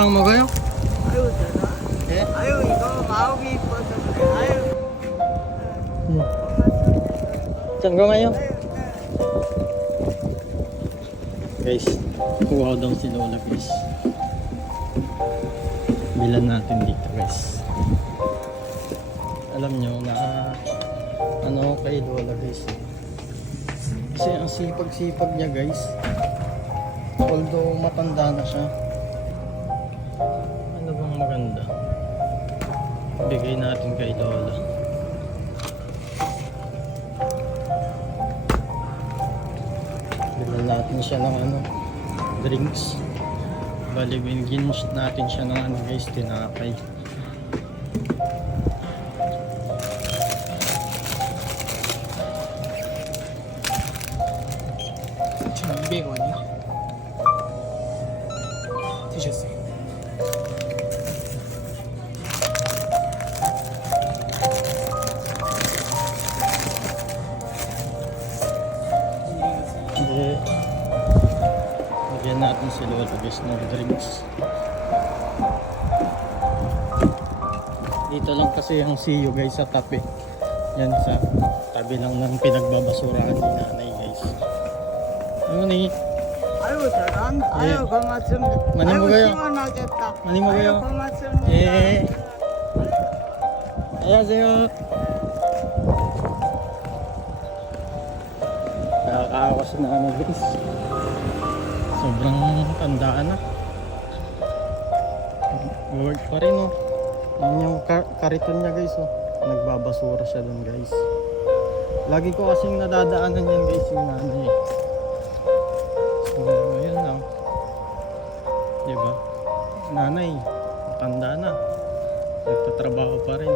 가까운 먹어요? 아유 내가 예? 아유 이거 마음이 이뻐서 그래. 아유 Saan ka ngayon? 아유 Guys, kuha daw si Lola guys. Bilan natin dito guys. Alam nyo na ano kay Lola guys. Kasi ang sipag-sipag niya guys. Although matanda na siya. Ano bang maganda? Bigay natin kay Lola. Bilan natin siya ng ano, drinks. Bali binigyan natin siya ng ano guys, tinapay. 지금 200원이요? 드셨어요? Hindi. Bigyan natin si Lola guys ng drinks. Dito lang kasi yung see you guys sa tabi. Yan sa tabi lang ng pinagbabasurahan ni nanay guys. Ano ni? 아유 잘한다. 예. 아유 고맙습니다. 많이 아유 먹어요. 시원하겠다. 많이 먹어요. 아유 고맙습니다. 예. 안녕하세요. Nakakaawa si nanay guys. Sobrang tandaan na. Work pa rin oh. Yan yung kariton niya guys oh. Nagbabasura siya dun guys. Lagi ko kasing nadadaanan yan guys yung nanay. So ayun lang. Diba? Nanay, tanda na. Nagtatrabaho pa rin.